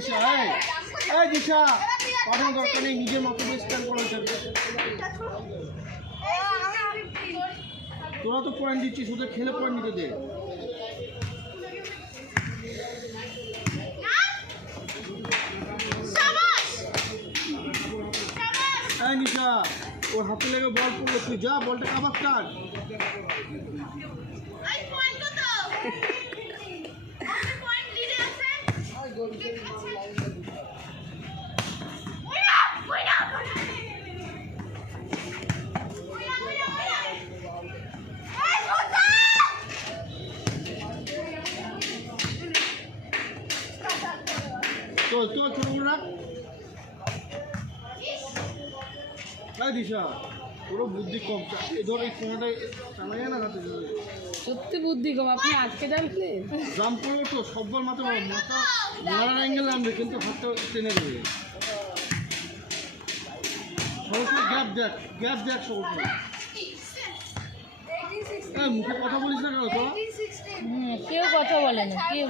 দিশা, এই দিশা পাঠানোর দরকার নেই, নিজের মতো স্ট্যান্ড করা যাবে। তোরা তো পয়েন্ট দিচ্ছিস, ওদের খেলে পয়েন্ট নিতে দে। এই নিশা, ওর হাতে লেগে বল পড়লো, তুই যা বলটা কাবার কাট। চল চল ছোট করে রাখ। তাই দিশা, পুরো বুদ্ধি কম, ধর এই ফোনটা টানা যায় না হাতে। সত্যি বুদ্ধি কম, আপনি আজকে জানলেন? জাম্প করবো তো সববার মাথা মাথা মারার অ্যাঙ্গেল নামবে, কিন্তু হাতটা টেনে দেবে। সবসময় গ্যাপ দেখ সবসময়। মুখে কথা বলিস না কেন তোরা? কেউ কথা বলে না, কেউ